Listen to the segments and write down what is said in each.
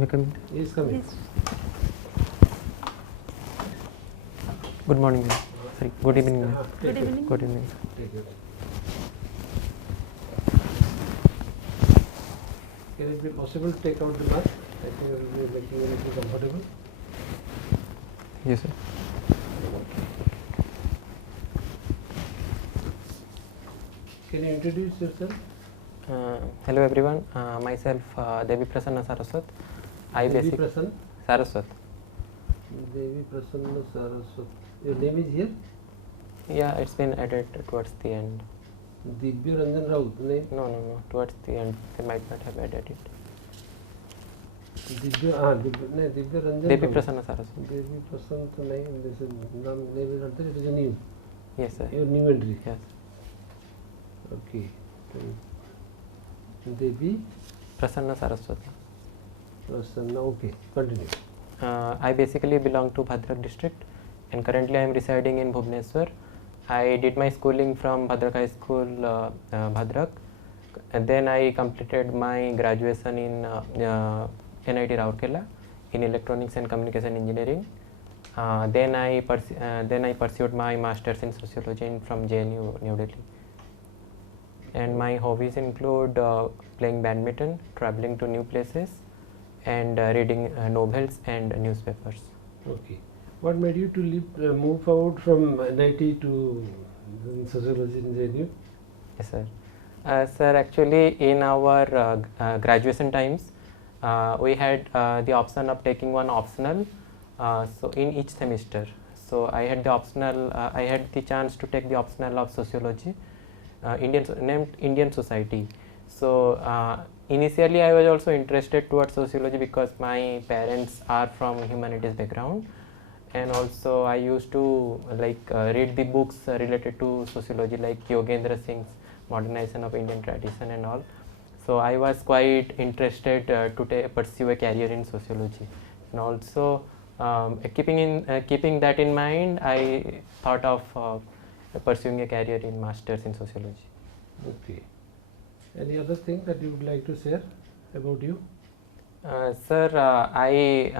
May I come in? Yes, come in. Yes. Good morning, ma'am. Sorry, good evening, ma'am. Good evening. Good evening. Take it. Can it be possible to take out the mask? I think it will be making you a little comfortable. Yes, sir. Can you introduce yourself? Hello, everyone. Myself, Devi Prasanna Saraswat. I Devi basic Prasanna. Saraswat. Devi Prasanna Saraswat. Your name is here? Yeah, it's been added towards the end. Divya Ranjan Raut. Name? No. Towards the end, they might not have added it. Divya Ranjan Devi Raut. Prasanna Saraswat. Devi Prasanna to name. This is name is not there. It is a new. Yes, sir. Your new entry. Yes. Okay. Devi Prasanna Saraswat. Prasanna. Okay. Continue. I basically belong to Bhadrak district, and currently I am residing in Bhubaneswar. I did my schooling from Bhadrak High School, Bhadrak, and then I completed my graduation in NIT Rourkela in Electronics and Communication Engineering. Then I pursued my masters in sociology from JNU New Delhi. And my hobbies include playing badminton, traveling to new places, and reading novels and newspapers. Okay. What made you to move out from NIT to sociology in JNU? Yes, sir. Sir, actually, in our graduation times, we had the option of taking one optional. So in each semester, so I had the optional. I had the chance to take the optional of sociology, named Indian Society. So initially, I was also interested towards sociology because my parents are from humanities background, and also I used to read the books related to sociology, like Yogendra Singh's Modernization of Indian Tradition and all. So I was quite interested to pursue a career in sociology, and also keeping that in mind, I thought of pursuing a career in masters in sociology. Okay. Any other thing that you would like to share about you? Sir, I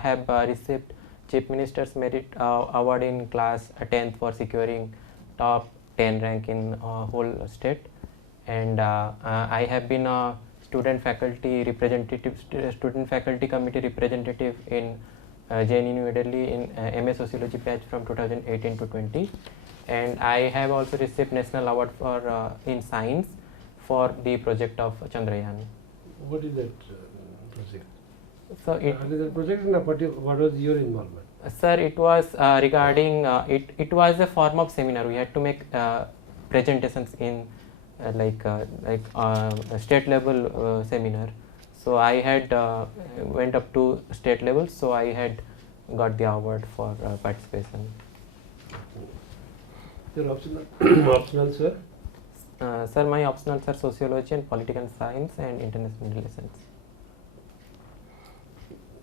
have received Chief Minister's Merit Award in class 10th for securing top 10 rank in whole state, and I have been a student faculty committee representative in JNU New Delhi in MA Sociology batch from 2018 to 20, and I have also received National Award for in Science for the project of Chandrayaan. What is that project? So it, The project, what was your involvement? sir, it was regarding it was a form of seminar. We had to make presentations in a state level seminar. So I had went up to state level, so I had got the award for participation. Your optional, sir? Sir, my optionals are sociology and political science and international relations.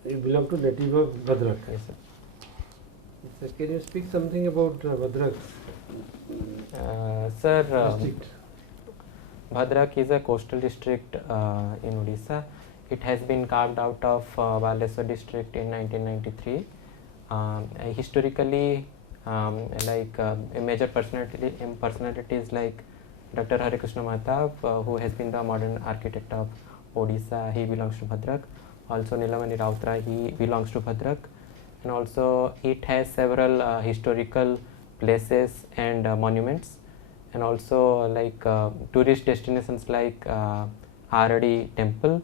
You belong to native of Bhadrak. Yes, sir. Sir, can you speak something about Bhadrak Sir, district? Bhadrak is a coastal district in Odisha. It has been carved out of Baleswar district in 1993. Historically, a major personalities like Dr. Hare Krishna Mahatab, who has been the modern architect of Odisha, he belongs to Bhadrak. Also Nilamani Rautra, he belongs to Bhadrak. And also it has several historical places and monuments, and also tourist destinations like Aradi Temple,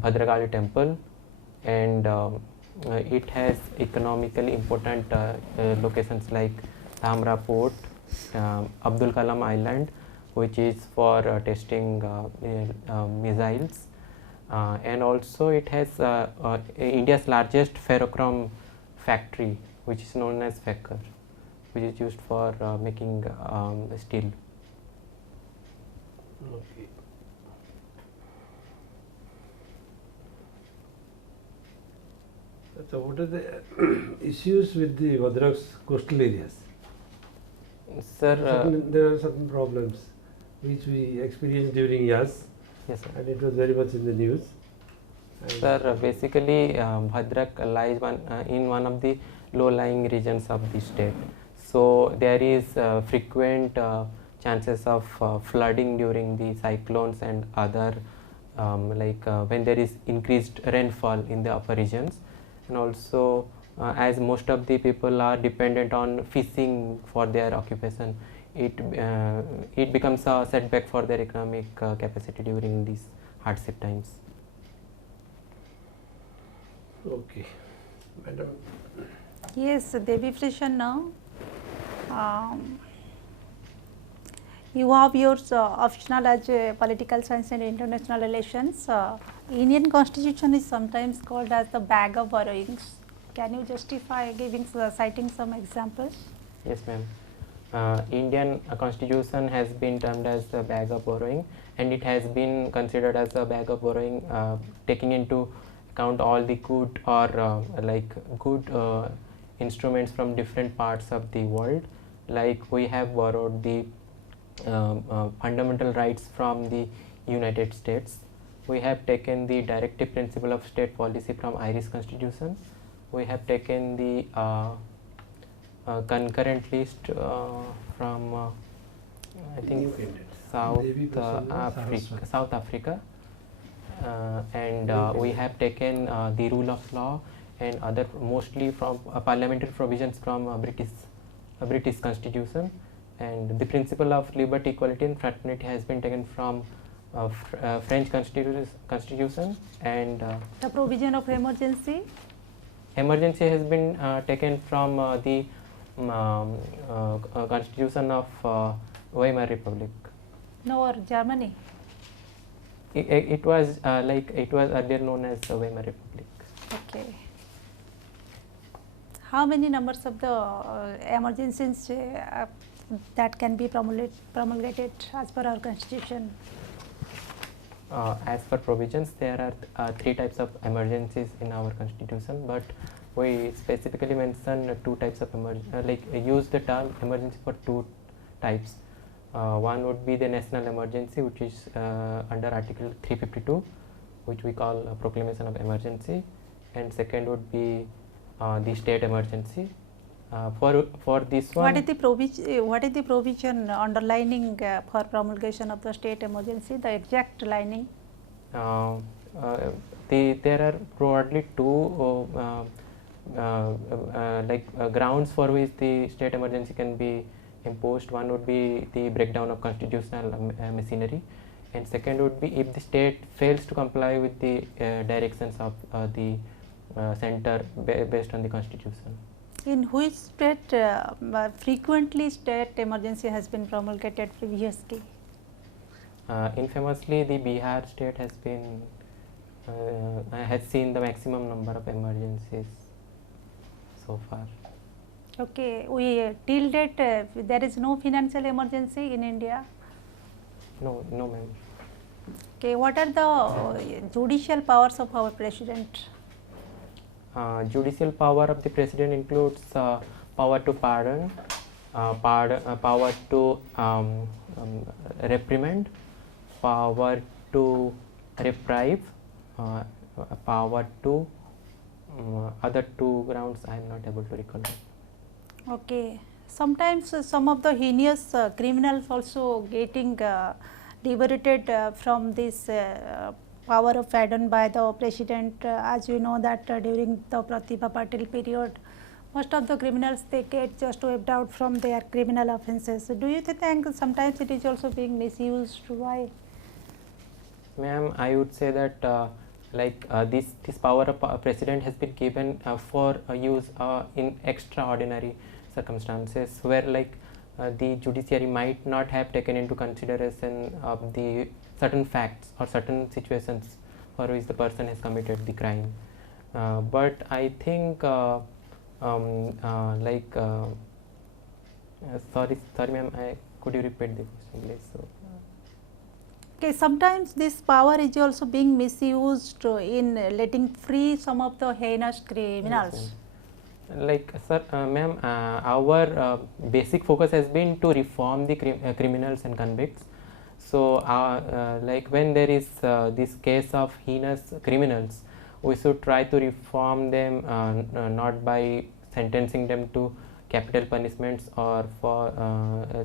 Bhadragali Temple, and it has economically important locations like Dhamra Port, Abdul Kalam Island, which is for testing missiles, and also it has India's largest ferrochrome factory, which is known as FECCR, which is used for making steel. Okay. So what are the issues with the Bhadrak's coastal areas? Sir, There are certain problems which we experienced during YAS, yes, sir. and it was very much in the news. Sir, basically Bhadrak lies in one of the low-lying regions of the state. So there is frequent chances of flooding during the cyclones and other when there is increased rainfall in the upper regions, and also as most of the people are dependent on fishing for their occupation, it becomes a setback for their economic capacity during these hardship times. Okay, madam. Yes, Devi Prasanna, you have your optional as political science and international relations. Indian constitution is sometimes called as the bag of borrowings. Can you justify citing some examples? Yes, ma'am. Indian constitution has been termed as a bag of borrowing, and it has been considered as a bag of borrowing, taking into account all the good or good instruments from different parts of the world. Like we have borrowed the fundamental rights from the United States. We have taken the directive principle of state policy from Irish constitution. We have taken the concurrent list from I think South Africa, and we have taken the rule of law and other mostly from parliamentary provisions from British constitution, and the principle of liberty, equality and fraternity has been taken from French constitution, and the provision of emergency has been taken from the constitution of Weimar Republic. No, or Germany. It was it was earlier known as Weimar Republic. Okay. How many numbers of the emergencies that can be promulgated as per our constitution? As per provisions, there are 3 types of emergencies in our constitution, but we specifically mention 2 types of use the term emergency for 2 types. One would be the national emergency, which is under Article 352, which we call a proclamation of emergency, and second would be the state emergency. For this one, what is the provision underlining for promulgation of the state emergency? The exact lining. There are broadly 2 grounds for which the state emergency can be imposed. One would be the breakdown of constitutional machinery, and second would be if the state fails to comply with the directions of the center based on the constitution. In which state frequently state emergency has been promulgated previously? Infamously, the Bihar state has been has seen the maximum number of emergencies so far. Okay, till date there is no financial emergency in India. No, ma'am. Okay, what are the judicial powers of our president? Judicial power of the president includes power to pardon, power to reprimand, power to reprieve, power to other 2 grounds I am not able to recall. Okay, sometimes some of the heinous criminals also getting liberated from this power of pardon by the president. As you know that during the Pratibha Patil period, most of the criminals they get just wiped out from their criminal offences. So do you think sometimes it is also being misused? Why? Ma'am, I would say that this power of president has been given for use in extraordinary circumstances where the judiciary might not have taken into consideration of the certain facts or certain situations for which the person has committed the crime. But I think sorry ma'am, could you repeat the question please? So, okay, sometimes this power is also being misused in letting free some of the heinous criminals. Yes, sir, ma'am, our basic focus has been to reform the criminals and convicts. So when there is this case of heinous criminals, we should try to reform them, not by sentencing them to capital punishments or for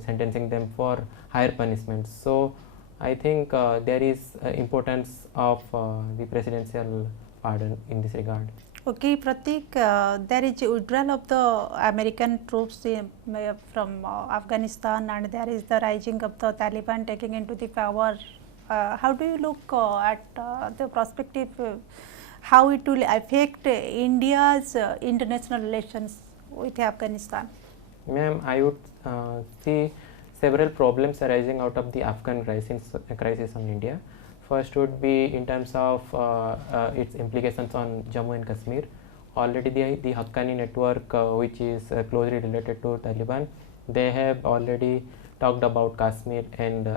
sentencing them for higher punishments. So I think there is importance of the presidential pardon in this regard. Okay, Pratik, there is withdrawal of the American troops from Afghanistan, and there is the rising of the Taliban taking into the power. How do you look at the perspective, how it will affect India's international relations with Afghanistan? Ma'am, I would see several problems arising out of the Afghan crisis on India. First would be in terms of its implications on Jammu and Kashmir. Already the Haqqani network, which is closely related to Taliban, they have already talked about Kashmir, and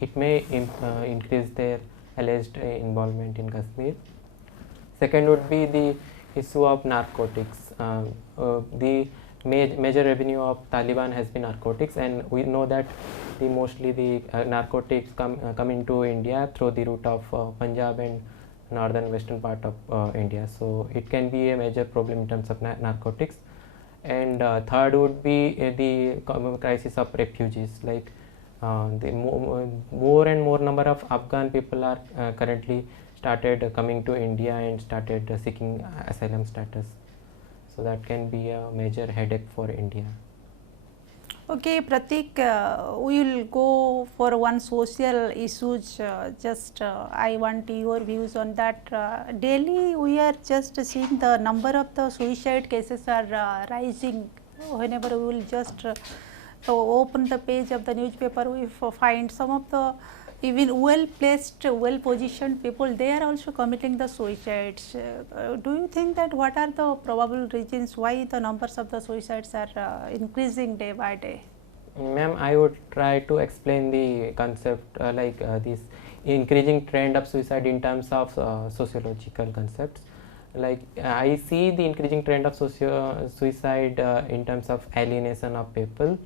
it may increase their alleged involvement in Kashmir. Second would be the issue of narcotics. The major revenue of Taliban has been narcotics, and we know that mostly the narcotics come into India through the route of Punjab and northern western part of India. So it can be a major problem in terms of narcotics. And third would be the crisis of refugees. Like the more and more number of Afghan people are currently started coming to India and started seeking asylum status. So that can be a major headache for India. Okay, Pratik, we will go for one social issues. I want your views on that. Daily, we are just seeing the number of the suicide cases are rising. Whenever we will just open the page of the newspaper, we find some of the even well placed, well positioned people, they are also committing the suicides. Do you think that what are the probable reasons why the numbers of the suicides are increasing day by day? Ma'am, I would try to explain the concept this increasing trend of suicide in terms of sociological concepts. Like I see the increasing trend of suicide in terms of alienation of people.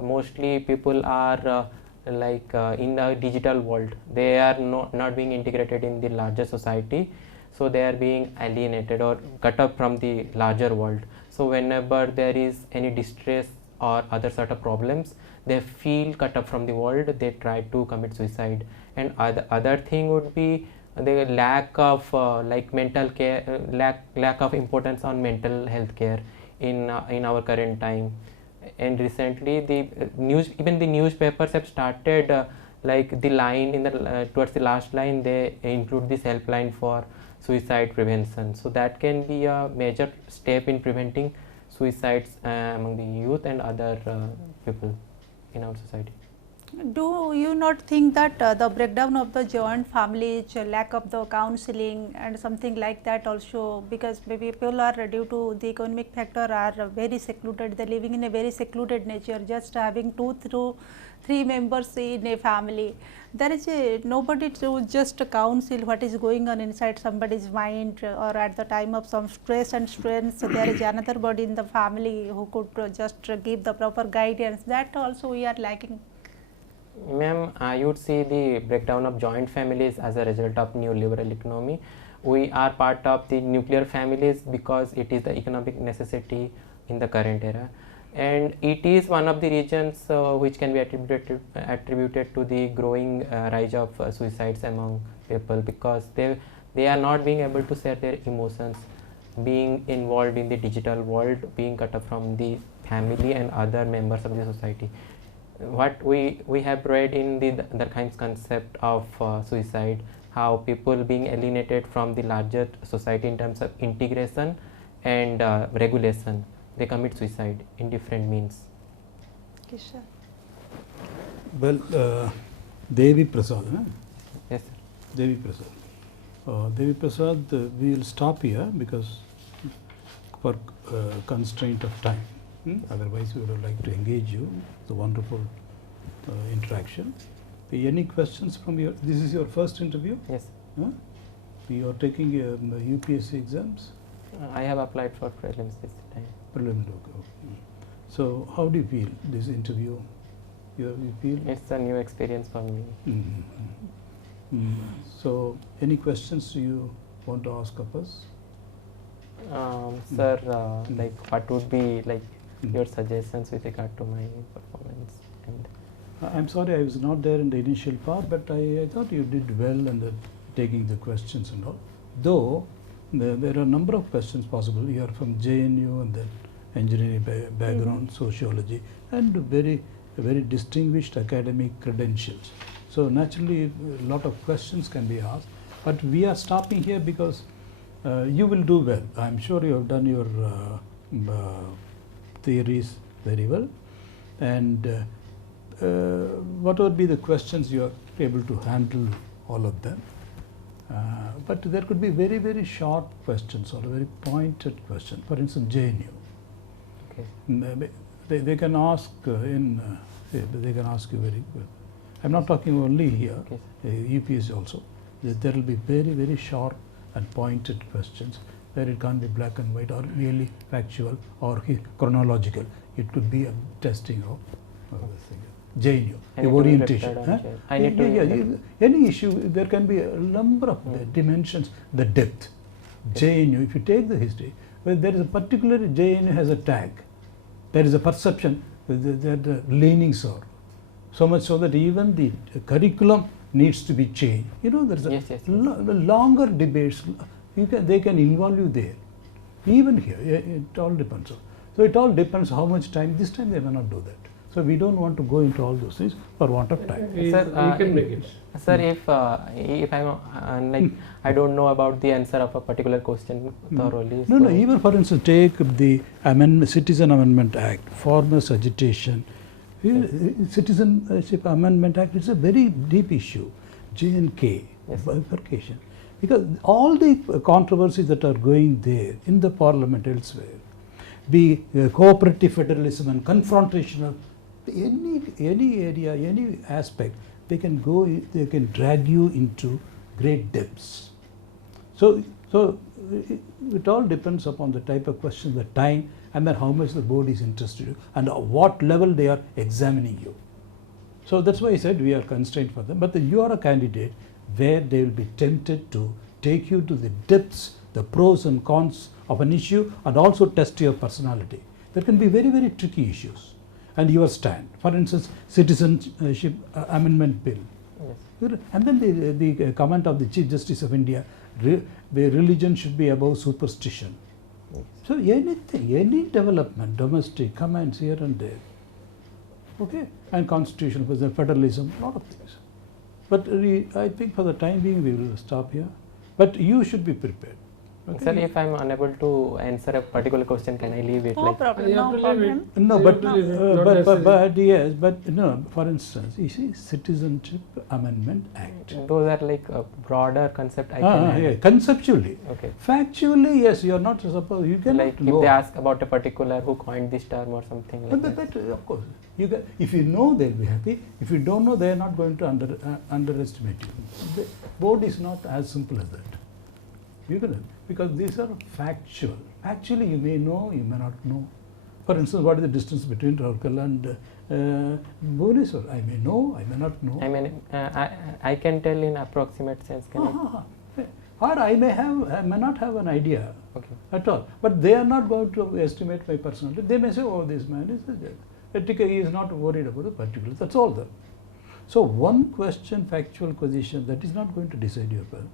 Mostly people are in the digital world, they are not being integrated in the larger society, so they are being alienated or cut off from the larger world. So whenever there is any distress or other sort of problems, they feel cut off from the world, they try to commit suicide. And other thing would be the lack of mental care, lack of importance on mental health care in our current time. And recently even the newspapers have started the line in the towards the last line, they include this helpline for suicide prevention. So that can be a major step in preventing suicides among the youth and other people in our society. Do you not think that the breakdown of the joint families, lack of the counseling and something like that also, because maybe people are due to the economic factor are very secluded, they are living in a very secluded nature, just having 2 to 3 members in a family. There is nobody to just counsel what is going on inside somebody's mind, or at the time of some stress and strain, so there is another body in the family who could just give the proper guidance. That also we are lacking. Ma'am, you would see the breakdown of joint families as a result of neoliberal economy. We are part of the nuclear families because it is the economic necessity in the current era, and it is one of the reasons which can be attributed to the growing rise of suicides among people, because they are not being able to share their emotions, being involved in the digital world, being cut off from the family and other members of the society. What we have read in the Durkheim's concept of suicide, how people being alienated from the larger society in terms of integration and regulation, they commit suicide in different means. Okay, sir. Well, Devi Prasad, Yes, sir. Devi Prasad. Devi Prasad, we will stop here because for constraint of time. Otherwise, we would like to engage you. It's a wonderful interaction. Any questions from your? This is your first interview. Yes. Huh? You are taking UPSC exams. I have applied for prelims this time. Preliminary. Okay. So, how do you feel this interview? You feel? It's a new experience for me. So, any questions you want to ask of us? Sir, like what would be like Mm. your suggestions with regard to my performance? And I'm sorry I was not there in the initial part, but I thought you did well in the taking the questions and all. Though there are a number of questions possible. You are from JNU and then engineering background, sociology, and very distinguished academic credentials. So naturally, a lot of questions can be asked. But we are stopping here because you will do well. I'm sure you have done your theories very well, and what would be the questions you are able to handle all of them. But there could be very short questions or a very pointed question. For instance, JNU. okay. They can ask they can ask you very good. I'm not talking only here, Okay. UPSC also. There will be very sharp and pointed questions where it can't be black and white or merely factual or chronological. It could be a testing of this thing. JNU, I the need to be orientation. reflected on huh? JNU. I need to Yeah, any issue, there can be a number of dimensions, the depth. JNU, if you take the history, well, there is a particular JNU has a tag. There is a perception that the leanings are. So much so that even the curriculum needs to be changed. You know, there's a Yes, yes, yes. longer debates. They can involve you there. Even here, it all depends. So it all depends how much time. This time they may not do that. So we don't want to go into all those things for want of time. We Sir, can make it. Sir, if I'm like I don't know about the answer of a particular question thoroughly. No, so even for instance, take the Citizen Amendment Act, Farmers Agitation. Citizenship Amendment Act is a very deep issue. J&K, Yes. bifurcation. Because all the controversies that are going there in the parliament elsewhere, be cooperative federalism and confrontational, any area, any aspect, they can drag you into great depths. So it all depends upon the type of question, the time, and then how much the board is interested in, and at what level they are examining you. So that's why I said we are constrained for them. But you are a candidate where they will be tempted to take you to the depths, the pros and cons of an issue, and also test your personality. There can be very tricky issues, and your stand. For instance, Citizenship Amendment Bill. yes. And then the comment of the Chief Justice of India, the religion should be above superstition. Yes. So anything, any development, domestic, comments here and there, okay, and constitution, federalism, a lot of things. But I think for the time being we will stop here. But you should be prepared. Okay? Sir, if I'm unable to answer a particular question, can I leave it? No like problem, You have no to leave problem. it. No, You but have to leave it, not necessarily. but yes, but no. For instance, you see, Citizenship Amendment Act. those are like a broader concept. I can handle. Yeah, conceptually. Okay. Factually, yes, you are not supposed. You cannot Like if go. they ask about a particular who coined this term or something like But that. of course, if you know, they'll be happy. If you don't know, they are not going to underestimate you. The board is not as simple as that. Because these are factual. Actually, you may know, you may not know. For instance, what is the distance between Rourkela and Bhubaneswar? I may know, I may not know. I mean, I can tell in approximate sense. Can Or I may not have an idea I? Okay. at all. But they are not going to estimate my personality. They may say, oh, this man is he is not worried about the particulars. That's all there. So one question, factual position, that is not going to decide your person.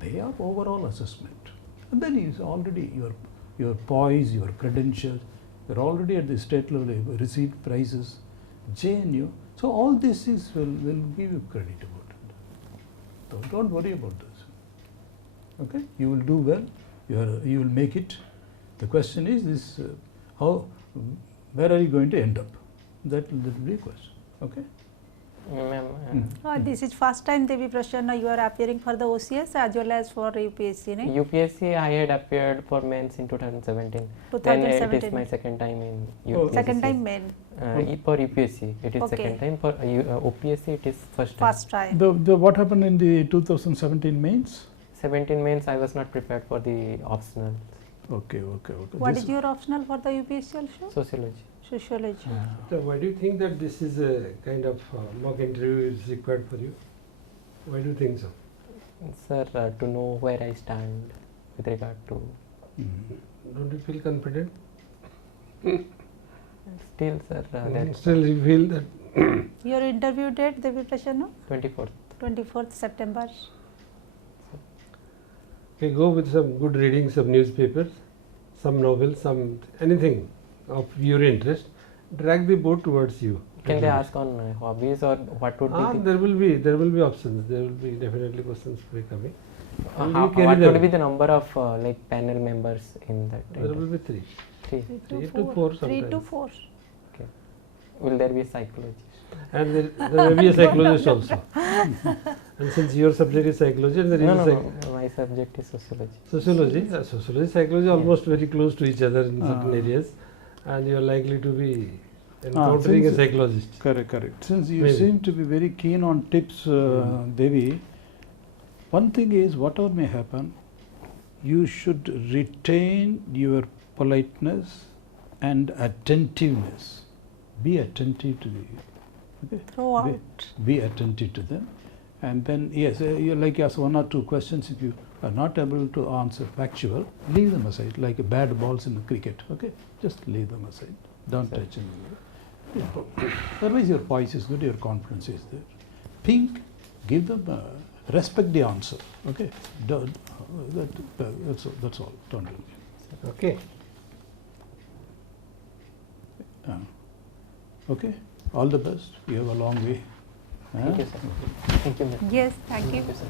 They are overall assessment. And then is already your poise, your credentials, you're already at the state level, you've received prizes, JNU. So all this is will give you credit about it. So don't worry about this. Okay? You will do well, you will make it. The question is this where are you going to end up? That will be a question. Okay? Ma'am, This is first time Devi Prasanna you are appearing for the OCS as well as for UPSC, right? UPSC I had appeared for mains in 2017. Then it is 2017. my second time in Oh. UPSC. Second time main, For UPSC it is Okay. second time. For OPSC it is first time. first time. The what happened in the 2017 mains? 17 mains I was not prepared for the optional Okay. What is your optional for the UPSC also? sociology. Sociology. So why do you think that this is a kind of mock interview is required for you? Why do you think so? Sir, to know where I stand with regard to. Don't you feel confident? Still, sir, that Still you feel that Your interview date, Devi Prasanna? 24th. 24th September. okay, go with some good reading, some newspapers, some novels, some anything of your interest. Drag the boat towards you. Can they ask on hobbies or what would be the, there will be options. There will be definitely questions will be coming. And how, you carry what them. would be the number of like panel members in that? There will be three. Three. 3 to 4 3 to sometimes. 4. Will there be a psychologist? And there may be a psychologist also. And since your subject is psychology, and there is No, a no, psych- no, my subject is sociology. sociology, psychology, almost very close to each other in certain Ah. areas, and you are likely to be encountering a since- psychologist. Correct, correct. Since you Maybe. seem to be very keen on tips, Devi, one thing is whatever may happen, you should retain your politeness and attentiveness. Be attentive to the, okay? Throughout. Be attentive to them. And then, yes, you like ask 1 or 2 questions. If you are not able to answer factual, leave them aside, like bad balls in cricket, okay? Just leave them aside. Don't Sir. touch them. Yeah. Otherwise, your poise is good, your confidence is there. Think, give them, respect the answer, okay? Don't, that's all. Don't do it. Okay. Okay? All the best. You have a long way. Thank you, sir. Thank you, ma'am. Yes, thank you. Thank you, sir.